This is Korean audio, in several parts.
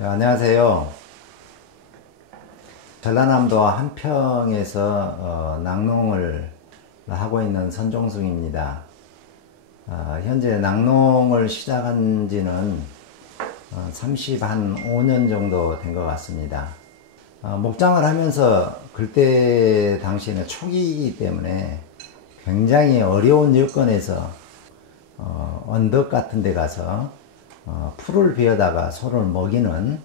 네, 안녕하세요. 전라남도 한평에서 낙농을 하고 있는 선종승입니다. 현재 낙농을 시작한 지는 35년 정도 된 것 같습니다. 목장을 하면서 그때 당시에는 초기이기 때문에 굉장히 어려운 여건에서 언덕 같은 데 가서 풀을 베어다가 소를 먹이는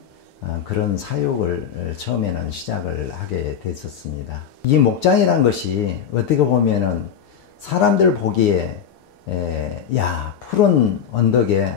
그런 사육을 처음에는 시작을 하게 됐었습니다. 이 목장이란 것이 어떻게 보면은 사람들 보기에 야, 푸른 언덕에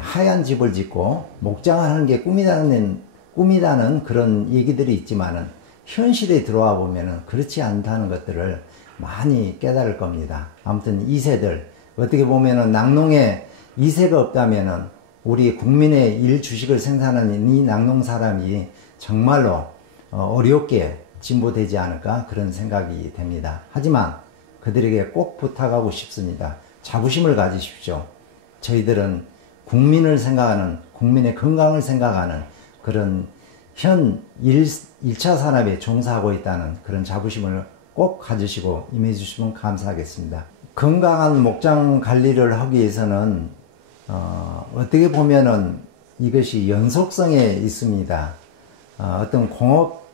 하얀 집을 짓고 목장을 하는 게 꿈이라는 그런 얘기들이 있지만은 현실에 들어와 보면은 그렇지 않다는 것들을 많이 깨달을 겁니다. 아무튼 2세들 어떻게 보면은 낙농에 2세가 없다면은 우리 국민의 주식을 생산하는 이 낙농 사람이 정말로 어렵게 진보되지 않을까 그런 생각이 됩니다. 하지만 그들에게 꼭 부탁하고 싶습니다. 자부심을 가지십시오. 저희들은 국민을 생각하는, 국민의 건강을 생각하는 그런 현 1차 산업에 종사하고 있다는 그런 자부심을 꼭 가지시고 임해 주시면 감사하겠습니다. 건강한 목장 관리를 하기 위해서는 어떻게 보면은 이것이 연속성에 있습니다. 어떤 공업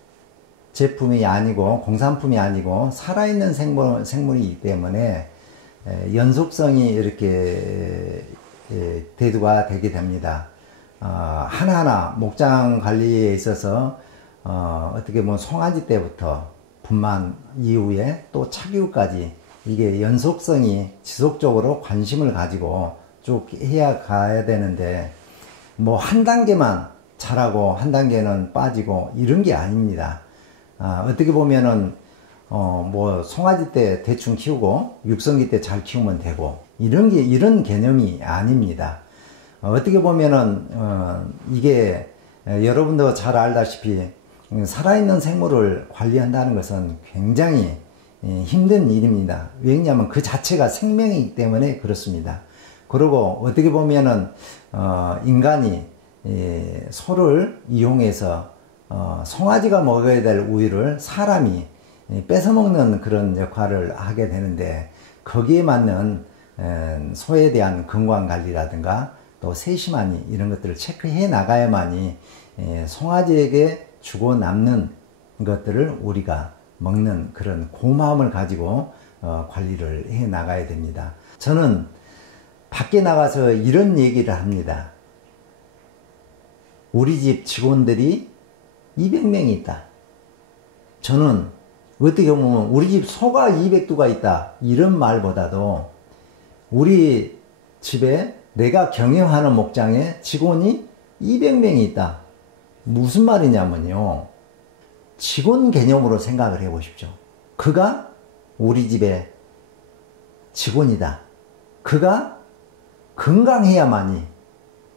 제품이 아니고 공산품이 아니고 살아있는 생물이기 때문에 연속성이 이렇게 대두가 되게 됩니다. 하나하나 목장 관리에 있어서 어떻게 보면 송아지 때부터 분만 이후에 또 착유까지 이게 연속성이 지속적으로 관심을 가지고 쭉 해야 가야 되는데 뭐 한 단계만 잘하고 한 단계는 빠지고 이런 게 아닙니다. 어떻게 보면은 뭐 송아지 때 대충 키우고 육성기 때 잘 키우면 되고 이런 개념이 아닙니다. 어떻게 보면은 이게 여러분도 잘 알다시피 살아있는 생물을 관리한다는 것은 굉장히 힘든 일입니다. 왜냐하면 그 자체가 생명이기 때문에 그렇습니다. 그리고 어떻게 보면은 인간이 소를 이용해서 송아지가 먹어야 될 우유를 사람이 뺏어먹는 그런 역할을 하게 되는데 거기에 맞는 소에 대한 건강관리라든가 또 세심하니 이런 것들을 체크해 나가야만이 송아지에게 주고 남는 것들을 우리가 먹는 그런 고마움을 가지고 관리를 해 나가야 됩니다. 저는 밖에 나가서 이런 얘기를 합니다. 우리 집 직원들이 200명이 있다. 저는 어떻게 보면 우리 집 소가 200두가 있다. 이런 말보다도 우리 집에 내가 경영하는 목장에 직원이 200명이 있다. 무슨 말이냐면요. 직원 개념으로 생각을 해 보십시오. 그가 우리 집의 직원이다. 그가 건강해야만이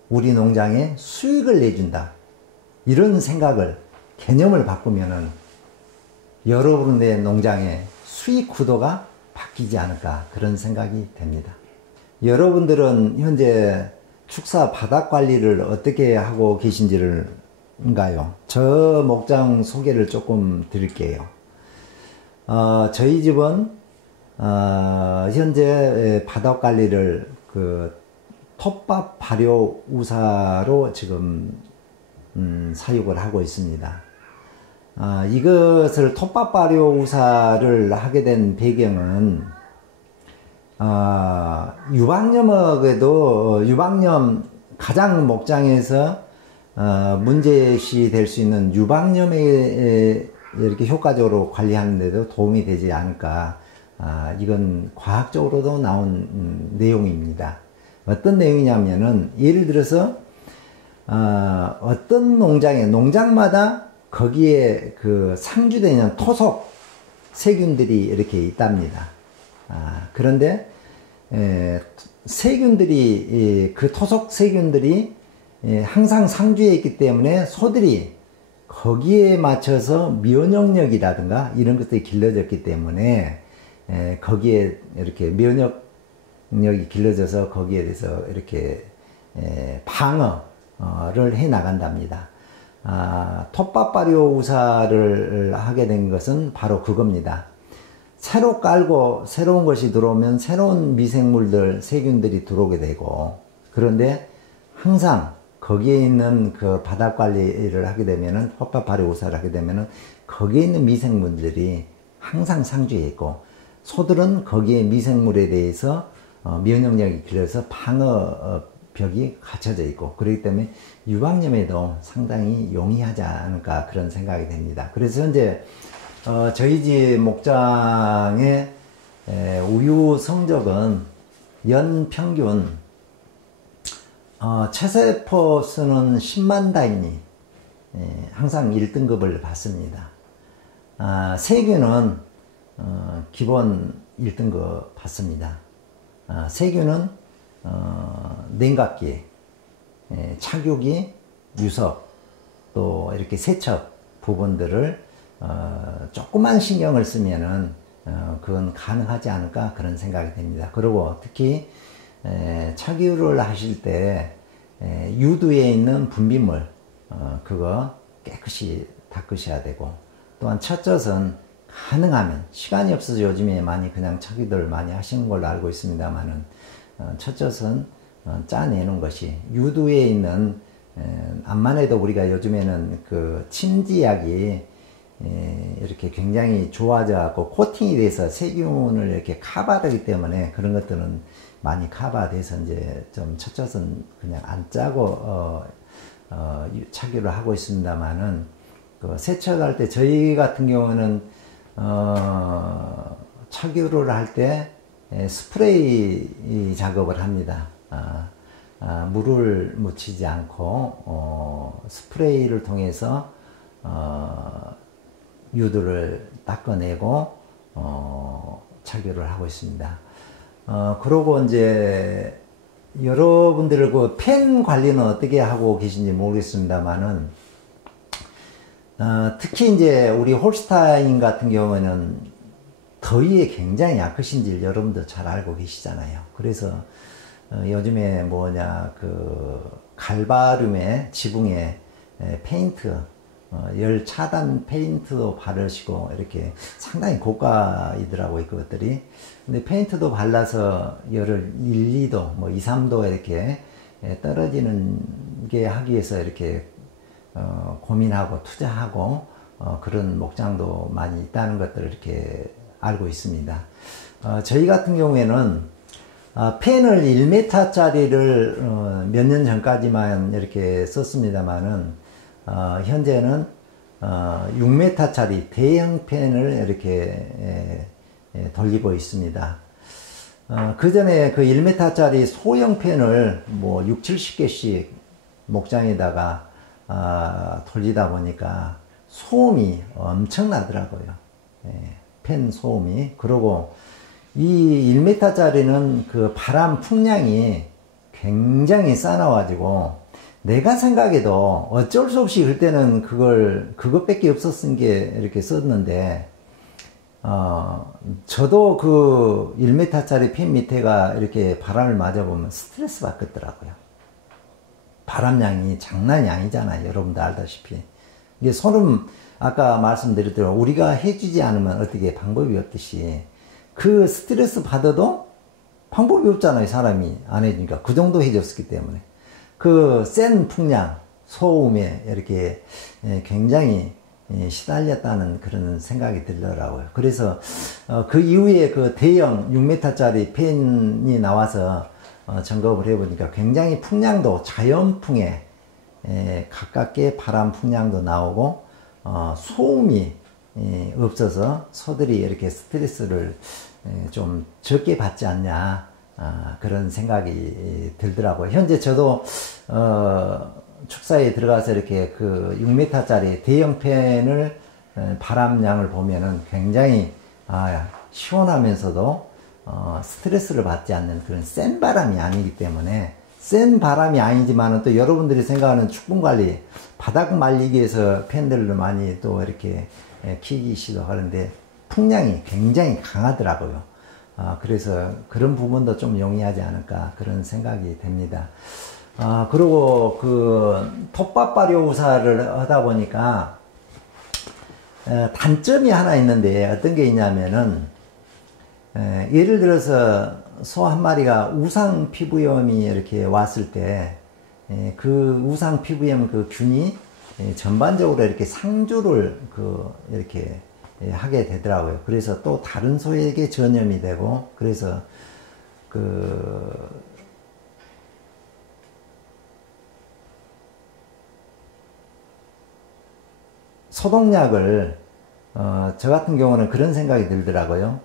우리 농장에 수익을 내준다. 이런 생각을 개념을 바꾸면은 여러분의 농장의 수익 구도가 바뀌지 않을까 그런 생각이 됩니다. 여러분들은 현재 축사 바닥 관리를 어떻게 하고 계신지를인가요? 저 목장 소개를 조금 드릴게요. 저희 집은 현재 바닥 관리를 톱밥 발효 우사로 지금 사육을 하고 있습니다. 이것을 톱밥 발효 우사를 하게 된 배경은 유방염 가장 목장에서 문제시 될 수 있는 유방염에 이렇게 효과적으로 관리하는데도 도움이 되지 않을까. 이건 과학적으로도 나온 내용입니다. 어떤 내용이냐면은 예를 들어서 어떤 농장마다 거기에 상주되는 토속 세균들이 이렇게 있답니다. 그런데 세균들이 그 토속 세균들이 항상 상주해 있기 때문에 소들이 거기에 맞춰서 면역력이라든가 이런 것들이 길러졌기 때문에 거기에 이렇게 면역력이 길러져서 거기에 대해서 이렇게 방어 해 나간답니다. 톱밥 발효 우사를 하게 된 것은 바로 그겁니다. 새로 깔고 새로운 것이 들어오면 새로운 미생물들, 세균들이 들어오게 되고, 그런데 항상 거기에 있는 그 바닥 관리를 하게 되면은, 톱밥 발효 우사를 하게 되면은 거기에 있는 미생물들이 항상 상주해 있고, 소들은 거기에 미생물에 대해서 면역력이 길러서 방어벽이 갖춰져 있고, 그렇기 때문에 유방염에도 상당히 용이하지 않을까 그런 생각이 됩니다. 그래서 현재 저희 집 목장의 우유 성적은 연 평균 체세포 수는 10만 단위 항상 1등급을 받습니다. 세균은 기본 1등급 받습니다. 세균은 냉각기, 착유기, 유석, 또 이렇게 세척 부분들을 조금만 신경을 쓰면은 그건 가능하지 않을까 그런 생각이 됩니다. 그리고 특히 착유를 하실 때 유두에 있는 분비물 그거 깨끗이 닦으셔야 되고, 또한 첫 젖은 가능하면, 시간이 없어서 요즘에 많이 그냥 착유들 많이 하시는 걸로 알고 있습니다만은, 첫 젖은 짜내는 것이, 유두에 있는 암만 해도 우리가 요즘에는 그 침지약이 이렇게 굉장히 좋아져 갖고 코팅이 돼서 세균을 이렇게 커버하기 때문에 그런 것들은 많이 커버돼서 이제 좀 첫 젖은 그냥 안 짜고 착유를 하고 있습니다만은, 그 세척할 때 저희 같은 경우는 착유를 할 때 스프레이 작업을 합니다. 물을 묻히지 않고 스프레이를 통해서 유두를 닦아내고 착유를 하고 있습니다. 그러고 이제 여러분들 그 팬 관리는 어떻게 하고 계신지 모르겠습니다만은, 특히 이제 우리 홀스타인 같은 경우에는 더위에 굉장히 약하신지 여러분도 잘 알고 계시잖아요. 그래서 요즘에 뭐냐, 그 갈바륨에 지붕에 페인트, 열 차단 페인트도 바르시고 이렇게 상당히 고가이더라고요, 그것들이. 근데 페인트도 발라서 열을 1, 2도, 뭐 2, 3도 이렇게 떨어지는 게 하기 위해서 이렇게 고민하고 투자하고 그런 목장도 많이 있다는 것들을 이렇게 알고 있습니다. 저희 같은 경우에는 펜을 1m짜리를 몇 년 전까지만 이렇게 썼습니다만은, 현재는 6m짜리 대형 펜을 이렇게 돌리고 있습니다. 그 전에 그 1m짜리 소형 펜을 뭐 6, 70개씩 목장에다가 돌리다 보니까 소음이 엄청나더라고요. 펜 소음이. 그리고 이 1m짜리는 그 바람 풍량이 굉장히 싸나워가지고, 내가 생각해도 어쩔 수 없이 그때는 그것밖에 없었은 게 이렇게 썼는데, 저도 그 1m짜리 펜 밑에가 이렇게 바람을 맞아보면 스트레스 받겠더라고요. 바람량이 장난이 아니잖아요. 여러분도 알다시피. 이게 손은 아까 말씀드렸대로 우리가 해주지 않으면 어떻게 방법이 없듯이, 그 스트레스 받아도 방법이 없잖아요. 사람이 안 해주니까. 그 정도 해줬기 때문에. 그 센 풍량, 소음에 이렇게 굉장히 시달렸다는 그런 생각이 들더라고요. 그래서 그 이후에 그 대형 6m짜리 펜이 나와서 점검을 해보니까 굉장히 풍량도 자연풍에 가깝게 바람 풍량도 나오고 소음이 없어서 소들이 이렇게 스트레스를 좀 적게 받지 않냐, 그런 생각이 들더라고요. 현재 저도 축사에 들어가서 이렇게 그 6m짜리 대형 펜을 바람량을 보면은 굉장히 시원하면서도 스트레스를 받지 않는 그런 센 바람이 아니기 때문에, 센 바람이 아니지만은 또 여러분들이 생각하는 축분 관리, 바닥 말리기 위해서 팬들을 많이 또 이렇게 키기시도 하는데 풍량이 굉장히 강하더라고요. 그래서 그런 부분도 좀 용이하지 않을까 그런 생각이 됩니다. 그리고 그 톱밥 발효 우사를 하다 보니까 단점이 하나 있는데 어떤 게 있냐면은 예를 들어서 소 한 마리가 우상 피부염이 이렇게 왔을 때 그 우상 피부염 그 균이 전반적으로 이렇게 상주를 이렇게 하게 되더라고요. 그래서 또 다른 소에게 전염이 되고, 그래서 소독약을 저 같은 경우는 그런 생각이 들더라고요.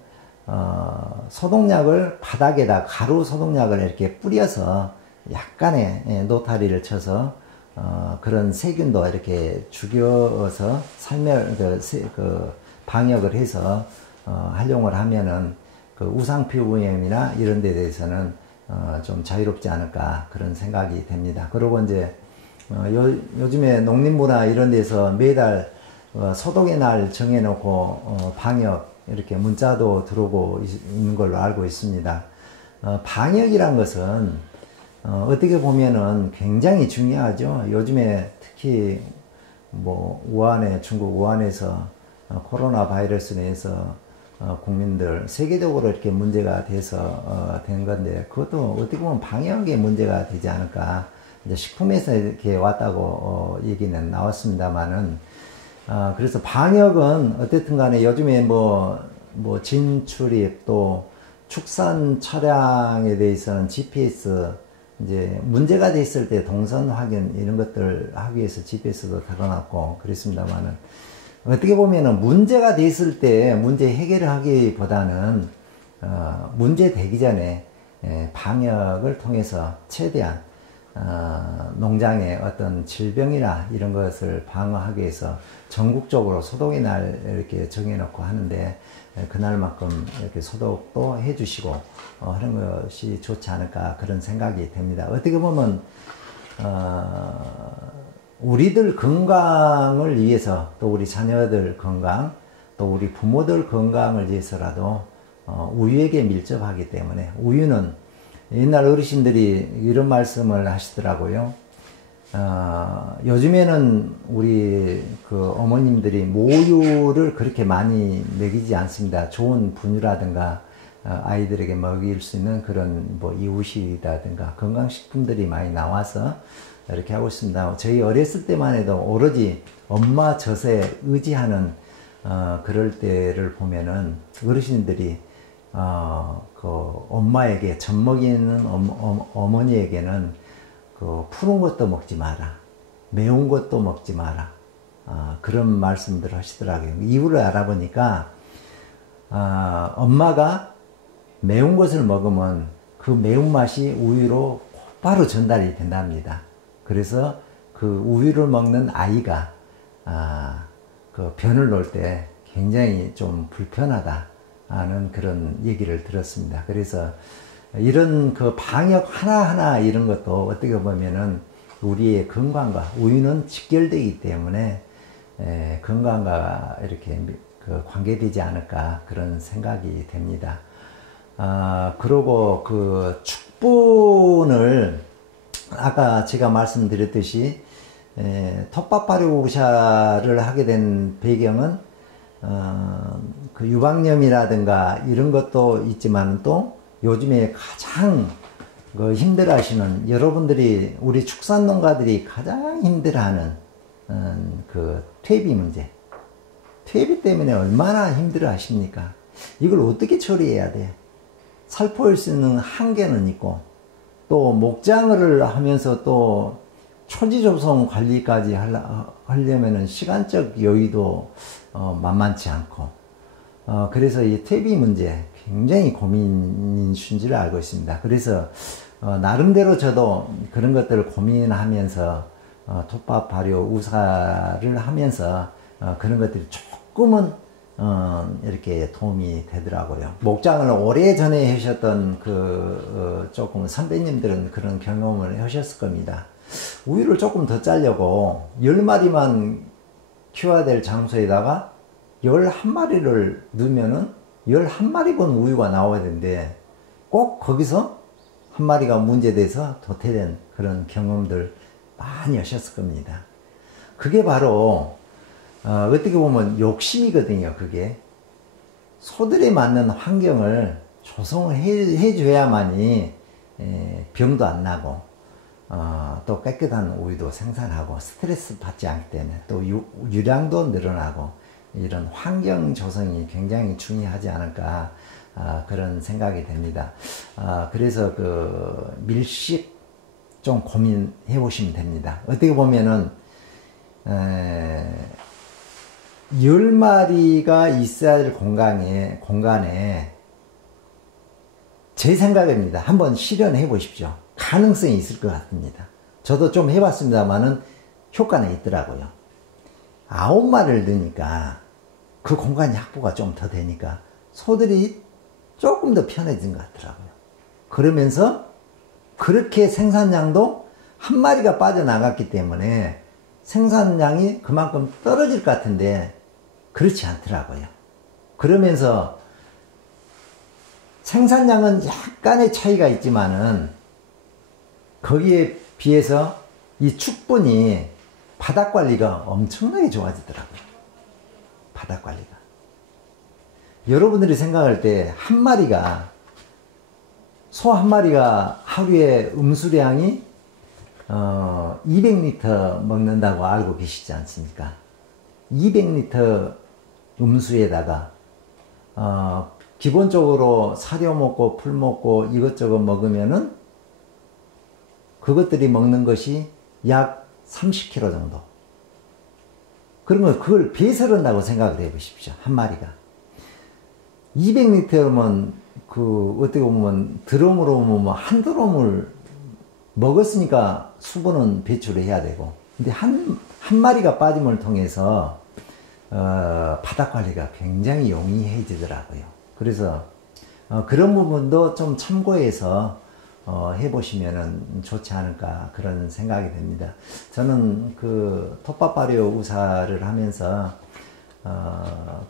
소독약을 바닥에다 가루 소독약을 이렇게 뿌려서 약간의 노타리를 쳐서 그런 세균도 이렇게 죽여서 방역을 해서 활용을 하면은 그 우상 피부염이나 이런 데 대해서는 좀 자유롭지 않을까 그런 생각이 됩니다. 그리고 이제 요즘에 농림부나 이런 데서 매달 소독의 날 정해놓고 방역 이렇게 문자도 들어오고 있는 걸로 알고 있습니다. 방역이란 것은 어떻게 보면은 굉장히 중요하죠. 요즘에 특히 뭐 중국 우한에서 코로나 바이러스로 해서 국민들 세계적으로 이렇게 문제가 돼서 된 건데, 그것도 어떻게 보면 방역의 문제가 되지 않을까. 이제 식품에서 이렇게 왔다고 얘기는 나왔습니다만은, 그래서 방역은 어쨌든 간에 요즘에 뭐 진출입 또 축산 차량에 대해서는 GPS 이제 문제가 됐을 때 동선 확인 이런 것들 하기 위해서 GPS도 달아놨고 그랬습니다만은, 어떻게 보면은 문제가 됐을 때 문제 해결을 하기보다는 문제 되기 전에 방역을 통해서 최대한 농장의 어떤 질병이나 이런 것을 방어하기 위해서 전국적으로 소독의 날 이렇게 정해놓고 하는데, 그날만큼 이렇게 소독도 해주시고 하는 것이 좋지 않을까 그런 생각이 됩니다. 어떻게 보면 우리들 건강을 위해서, 또 우리 자녀들 건강, 또 우리 부모들 건강을 위해서라도 우유에게 밀접하기 때문에, 우유는 옛날 어르신들이 이런 말씀을 하시더라고요. 요즘에는 우리 그 어머님들이 모유를 그렇게 많이 먹이지 않습니다. 좋은 분유라든가 아이들에게 먹일 수 있는 그런 뭐 이유식이라든가 건강식품들이 많이 나와서 이렇게 하고 있습니다. 저희 어렸을 때만 해도 오로지 엄마 젖에 의지하는 그럴 때를 보면은 어르신들이 그 엄마에게 젖 먹이는 어머니에게는 그 푸른 것도 먹지 마라, 매운 것도 먹지 마라, 그런 말씀들을 하시더라고요. 이유를 알아보니까 엄마가 매운 것을 먹으면 그 매운맛이 우유로 곧바로 전달이 된답니다. 그래서 그 우유를 먹는 아이가 그 변을 놓을 때 굉장히 좀 불편하다 하는 그런 얘기를 들었습니다. 그래서 이런 그 방역 하나하나 이런 것도 어떻게 보면은 우리의 건강과 우유는 직결되기 때문에 건강과 이렇게 그 관계되지 않을까 그런 생각이 됩니다. 그리고 그 축분을 아까 제가 말씀드렸듯이 톱밥 발효 우샤를 하게 된 배경은 그 유방염이라든가 이런 것도 있지만, 또 요즘에 가장 그 힘들어하시는, 여러분들이 우리 축산농가들이 가장 힘들어하는 그 퇴비 문제, 퇴비 때문에 얼마나 힘들어하십니까? 이걸 어떻게 처리해야 돼? 살포할 수 있는 한계는 있고, 또 목장을 하면서 또 초지조성 관리까지 하려면은 시간적 여유도 만만치 않고, 그래서 이 퇴비 문제 굉장히 고민인 줄을 알고 있습니다. 그래서 나름대로 저도 그런 것들을 고민하면서 톱밥 발효 우사를 하면서 그런 것들이 조금은 이렇게 도움이 되더라고요. 목장을 오래전에 하셨던 조금 선배님들은 그런 경험을 하셨을 겁니다. 우유를 조금 더 짜려고 10마리만 키워야 될 장소에다가 11마리를 넣으면은 11마리분 우유가 나와야 되는데, 꼭 거기서 한 마리가 문제돼서 도태된 그런 경험들 많이 하셨을 겁니다. 그게 바로 어떻게 보면 욕심이거든요. 그게 소들에 맞는 환경을 조성을 해줘야만이 병도 안 나고 또 깨끗한 우유도 생산하고 스트레스 받지 않기 때문에 또 유량도 늘어나고 이런 환경 조성이 굉장히 중요하지 않을까 그런 생각이 됩니다. 그래서 그 밀식 좀 고민해 보시면 됩니다. 어떻게 보면은 10마리가 있어야 될 공간에 제 생각입니다. 한번 실현해 보십시오. 가능성이 있을 것 같습니다. 저도 좀 해봤습니다만은 효과는 있더라고요. 9마리를 넣으니까 그 공간이 확보가 좀 더 되니까 소들이 조금 더 편해진 것 같더라고요. 그러면서 그렇게 생산량도 한 마리가 빠져나갔기 때문에 생산량이 그만큼 떨어질 것 같은데 그렇지 않더라고요. 그러면서 생산량은 약간의 차이가 있지만은 거기에 비해서 이 축분이 바닥 관리가 엄청나게 좋아지더라고요. 바닥 관리가. 여러분들이 생각할 때 소 한 마리가 하루에 음수량이 200리터 먹는다고 알고 계시지 않습니까? 200리터 음수에다가 기본적으로 사료 먹고 풀 먹고 이것저것 먹으면은 그것들이 먹는 것이 약 30kg 정도. 그러면 그걸 배설을 한다고 생각을 해 보십시오. 한 마리가. 200리터면 어떻게 보면 드럼으로 보면 한 드럼을 먹었으니까 수분은 배출을 해야 되고. 근데 한 마리가 빠짐을 통해서 바닥 관리가 굉장히 용이해지더라고요. 그래서 그런 부분도 좀 참고해서 해보시면 좋지 않을까 그런 생각이 됩니다. 저는 그 톱밥 발효 우사를 하면서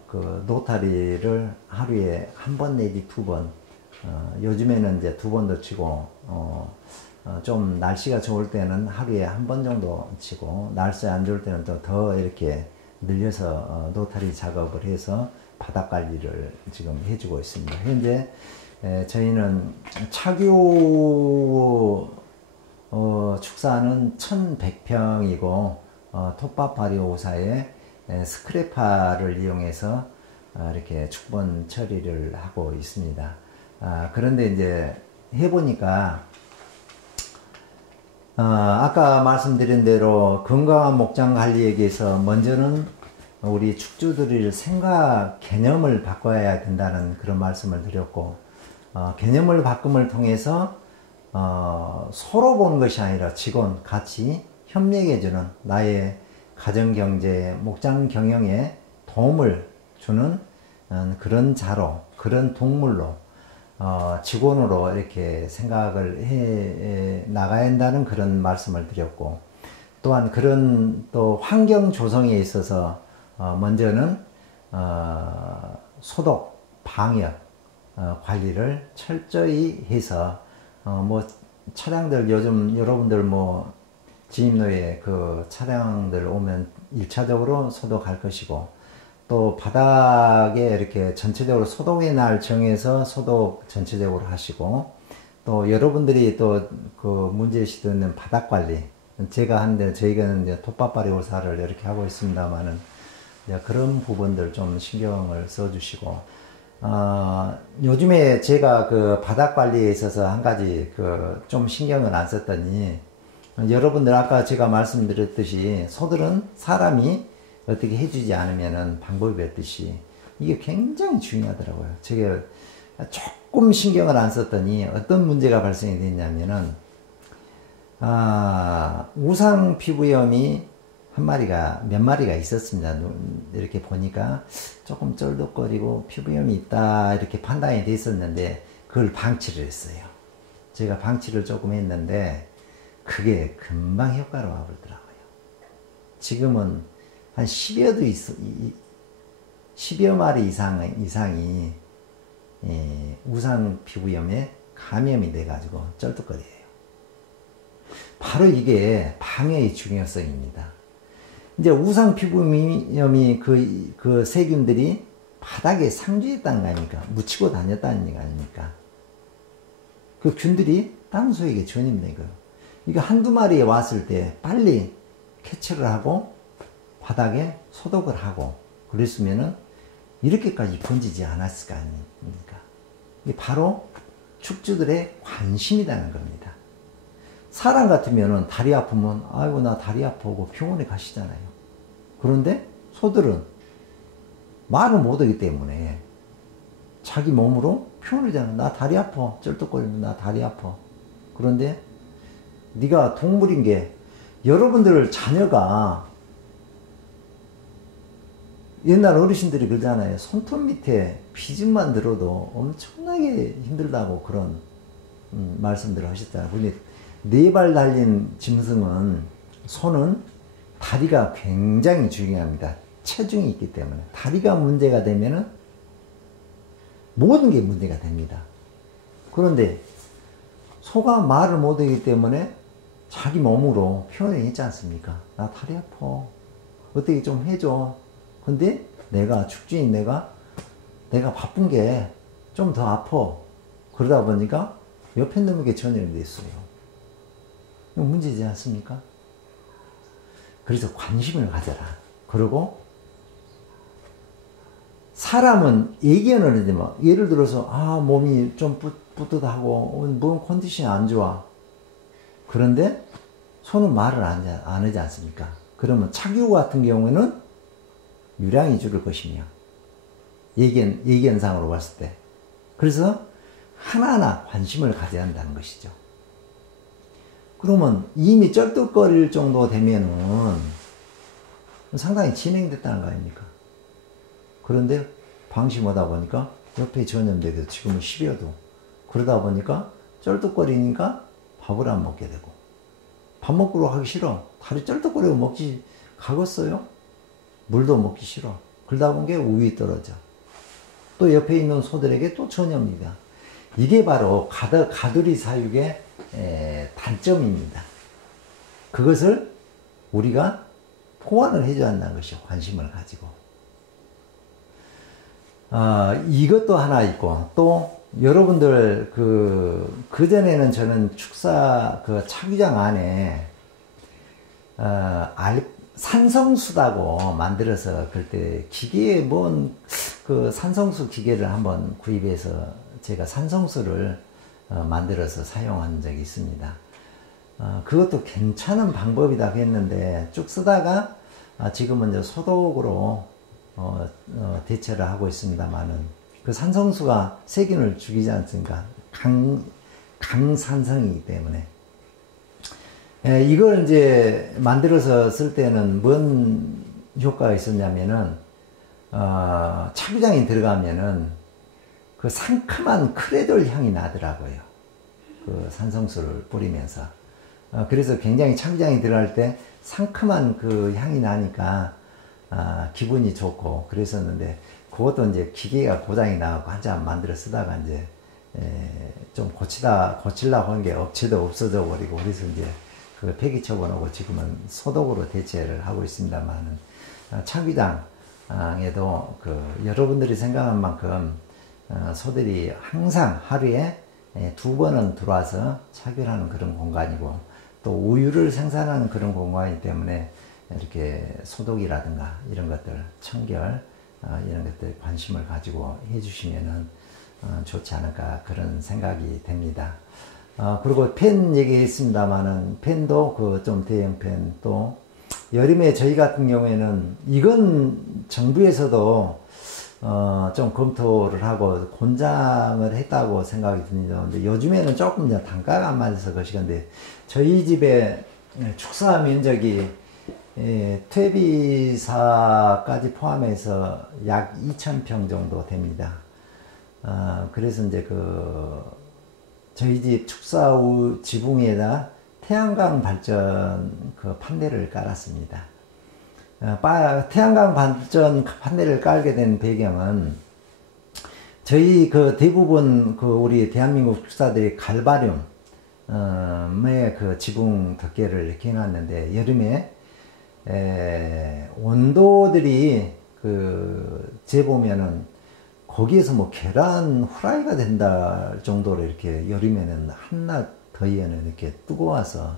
그 노타리를 하루에 한 번 내지 두 번, 요즘에는 이제 두 번도 치고 좀 날씨가 좋을 때는 하루에 한 번 정도 치고 날씨 안 좋을 때는 또 더 이렇게 늘려서 노타리 작업을 해서 바닥 관리를 지금 해주고 있습니다. 현재 저희는 차교 축사는 1100평이고 톱밥 발효사에 스크래파를 이용해서 이렇게 축본 처리를 하고 있습니다. 그런데 이제 해보니까 아까 말씀드린 대로 건강한 목장 관리에 대해서 먼저는 우리 축주들의 생각 개념을 바꿔야 된다는 그런 말씀을 드렸고 개념을 바꿈을 통해서 서로 보는 것이 아니라 직원 같이 협력해주는 나의 가정경제, 목장 경영에 도움을 주는 그런 자로, 그런 동물로 직원으로 이렇게 생각을 해 나가야 한다는 그런 말씀을 드렸고 또한 그런 또 환경 조성에 있어서 먼저는 소독, 방역 관리를 철저히 해서 뭐 차량들 요즘 여러분들 뭐 진입로에 그 차량들 오면 1차적으로 소독할 것이고 또 바닥에 이렇게 전체적으로 소독의 날 정해서 소독 전체적으로 하시고 또 여러분들이 또 그 문제의식 있는 바닥 관리 제가 하는데 저희가 이제 톱밥 발효사를 이렇게 하고 있습니다만은 그런 부분들 좀 신경을 써주시고 요즘에 제가 그 바닥 관리에 있어서 한 가지 그 좀 신경을 안 썼더니 여러분들 아까 제가 말씀드렸듯이 소들은 사람이 어떻게 해주지 않으면은 방법이 없듯이 이게 굉장히 중요하더라고요. 제가 조금 신경을 안 썼더니 어떤 문제가 발생이 됐냐면은 우상 피부염이 몇 마리가 있었습니다. 이렇게 보니까 조금 쩔뚝거리고 피부염이 있다 이렇게 판단이 됐었는데 그걸 방치를 했어요. 제가 방치를 조금 했는데 그게 금방 효과를 와버리더라고요. 지금은 한 10여 마리 이상이 우상 피부염에 감염이 돼가지고 쩔뚝거려요. 바로 이게 방해의 중요성입니다. 이제 우상 피부염이 그 세균들이 바닥에 상주했다는 거 아닙니까? 묻히고 다녔다는 거 아닙니까? 그 균들이 땅속에게 전염된 거예요. 이거 한두 마리에 왔을 때 빨리 캐치를 하고 바닥에 소독을 하고 그랬으면은 이렇게까지 번지지 않았을 거 아닙니까? 이게 바로 축주들의 관심이라는 겁니다. 사람 같으면은 다리 아프면 아이고 나 다리 아프고 병원에 가시잖아요. 그런데 소들은 말을 못하기 때문에 자기 몸으로 표현을 하잖아. 나 다리 아파. 쩔뚝거리면 나 다리 아파. 그런데 네가 동물인 게 여러분들 자녀가 옛날 어르신들이 그러잖아요. 손톱 밑에 비듬만 들어도 엄청나게 힘들다고 그런 말씀들을 하셨잖아요. 근데 네 발 달린 짐승은 소는 다리가 굉장히 중요합니다. 체중이 있기 때문에 다리가 문제가 되면은 모든 게 문제가 됩니다. 그런데 소가 말을 못하기 때문에 자기 몸으로 표현을 했지 않습니까? 나 다리 아파. 어떻게 좀 해줘. 근데 내가 축주인 내가 바쁜 게 좀 더 아파. 그러다 보니까 옆에 놈에게 전염이 됐어요. 이거 문제지 않습니까? 그래서 관심을 가져라. 그리고 사람은 예견을 하지 마. 예를 들어서 몸이 좀 뿌듯하고 뭔 컨디션이 안 좋아. 그런데 소는 말을 안 하지 않습니까? 그러면 착유 같은 경우에는 유량이 줄을 것이며 예견상으로 봤을 때. 그래서 하나하나 관심을 가져야 한다는 것이죠. 그러면 이미 쩔뚝거릴 정도 되면은 상당히 진행됐다는 거 아닙니까? 그런데 방심하다 보니까 옆에 전염되게 지금은 10여도. 그러다 보니까 쩔뚝거리니까 밥을 안 먹게 되고. 밥 먹으러 가기 싫어. 다리 쩔뚝거리고 먹지 가겠어요? 물도 먹기 싫어. 그러다 보니 우위 떨어져. 또 옆에 있는 소들에게 또 전염이다. 이게 바로 가두리 사육의 단점입니다. 그것을 우리가 보완을 해줘야 한다는 것이 관심을 가지고. 이것도 하나 있고, 또 여러분들 그전에는 저는 축사 차규장 안에 산성수다고 만들어서 그때 기계에 산성수 기계를 한번 구입해서 제가 산성수를 만들어서 사용한 적이 있습니다. 그것도 괜찮은 방법이다 했는데 쭉 쓰다가 지금은 이제 소독으로 대체를 하고 있습니다만은 그 산성수가 세균을 죽이지 않습니까? 강산성이기 때문에. 이걸 이제 만들어서 쓸 때는 뭔 효과가 있었냐면은, 차규장이 들어가면은 그 상큼한 크레돌 향이 나더라고요. 그 산성수를 뿌리면서. 그래서 굉장히 차규장이 들어갈 때 상큼한 그 향이 나니까, 기분이 좋고 그랬었는데, 그것도 이제 기계가 고장이 나고 한참 만들어 쓰다가 이제, 좀 고치려고 한 게 업체도 없어져 버리고, 그래서 이제 그 폐기 처분하고 지금은 소독으로 대체를 하고 있습니다만은, 차규장에도 여러분들이 생각한 만큼, 소들이 항상 하루에 2번은 들어와서 차별하는 그런 공간이고, 또 우유를 생산하는 그런 공간이기 때문에 이렇게 소독이라든가 이런 것들, 청결, 이런 것들 관심을 가지고 해주시면은 좋지 않을까 그런 생각이 됩니다. 그리고 펜 얘기했습니다만은, 펜도 좀 대형 펜, 또 여름에 저희 같은 경우에는 이건 정부에서도 좀 검토를 하고 권장을 했다고 생각이 듭니다. 근데 요즘에는 조금 단가가 안 맞아서 그러시건데, 저희 집에 축사 면적이 퇴비사까지 포함해서 약 2,000평 정도 됩니다. 그래서 이제 저희 집 축사 지붕 위에다 태양광 발전 판넬을 깔았습니다. 태양광 발전 판넬을 깔게 된 배경은, 저희 그 대부분 그 우리 대한민국 축사들이 갈바륨 그 지붕 덮개를 이렇게 해놨는데 여름에 온도들이 그 재보면은 거기에서 뭐 계란 후라이가 된다 정도로 이렇게 여름에는 한낮 더위에는 이렇게 뜨거워서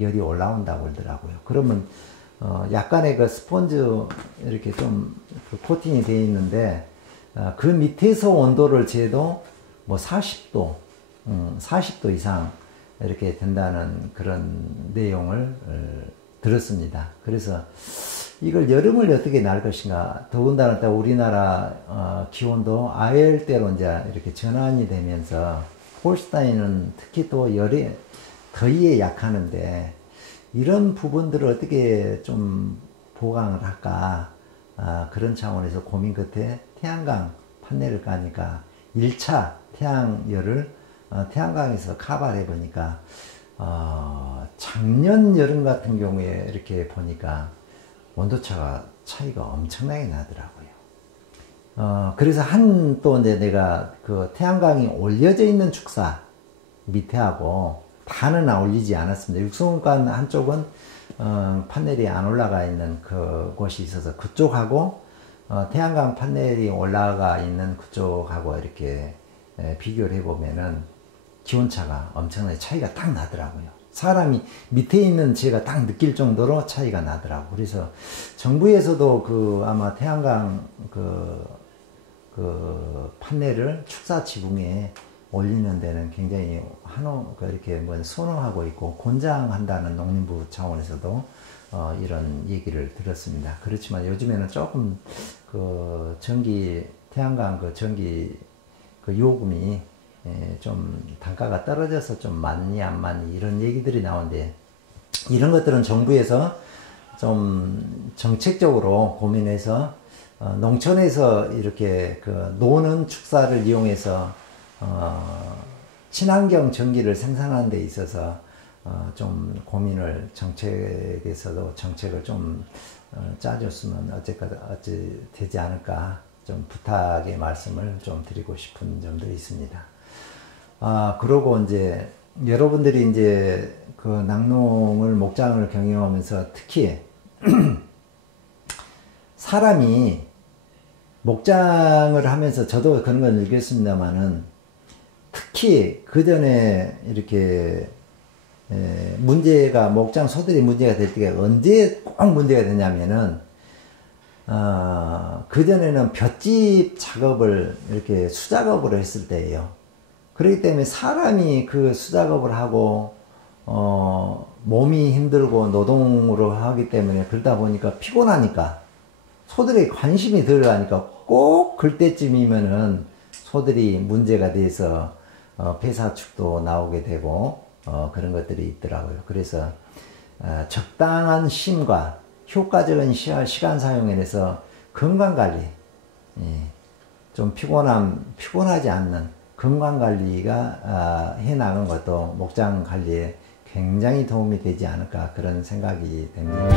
열이 올라온다고 그러더라고요. 그러면 약간의 그 스펀지 이렇게 좀 그 코팅이 되어 있는데 그 밑에서 온도를 재도 뭐 40도, 40도 이상 이렇게 된다는 그런 내용을 들었습니다. 그래서 이걸 여름을 어떻게 날 것인가. 더군다나 우리나라 기온도 아열대로 이제 이렇게 전환이 되면서 홀스타인은 특히 또 열에 더위에 약하는데 이런 부분들을 어떻게 좀 보강을 할까. 그런 차원에서 고민 끝에 태양광 판넬을 까니까 1차 태양열을 태양광에서 커버를 해보니까 작년 여름 같은 경우에 이렇게 보니까 온도차가 차이가 엄청나게 나더라고요. 그래서 또 이제 내가 그 태양광이 올려져 있는 축사 밑에하고 다는 올리지 않았습니다. 육성관 한쪽은 판넬이 안 올라가 있는 그곳이 있어서 그쪽하고 태양광 판넬이 올라가 있는 그쪽하고 이렇게 비교를 해보면은 기온차가 엄청나게 차이가 딱 나더라고요. 사람이 밑에 있는 제가 딱 느낄 정도로 차이가 나더라고요. 그래서 정부에서도 아마 태양광 판넬을 축사 지붕에 올리는 데는 굉장히 이렇게 선호하고 있고 권장한다는 농림부 차원에서도 이런 얘기를 들었습니다. 그렇지만 요즘에는 조금 태양광 전기 요금이 좀 단가가 떨어져서 좀 많니 안 많니 이런 얘기들이 나오는데 이런 것들은 정부에서 좀 정책적으로 고민해서 농촌에서 이렇게 노는 축사를 이용해서 친환경 전기를 생산하는 데 있어서 좀 고민을 정책에서도 정책을 좀 짜줬으면 어찌 되지 않을까 좀 부탁의 말씀을 좀 드리고 싶은 점들이 있습니다. 그러고 이제 여러분들이 이제 낙농을 목장을 경영하면서 특히 사람이 목장을 하면서 저도 그런 걸 느꼈습니다만은 특히 그 전에 이렇게 목장 소들이 문제가 될 때가 언제 꼭 문제가 되냐면은 그 전에는 볏짚 작업을 이렇게 수작업으로 했을 때예요. 그렇기 때문에 사람이 그 수작업을 하고 몸이 힘들고 노동으로 하기 때문에 그러다 보니까 피곤하니까 소들의 관심이 들어가니까 꼭 그때쯤이면은 소들이 문제가 돼서 폐사축도 나오게 되고 그런 것들이 있더라고요. 그래서 적당한 쉼과 효과적인 시간 사용에서 건강관리, 좀 피곤하지 않는 건강관리가 해나가는 것도 목장 관리에 굉장히 도움이 되지 않을까 그런 생각이 됩니다.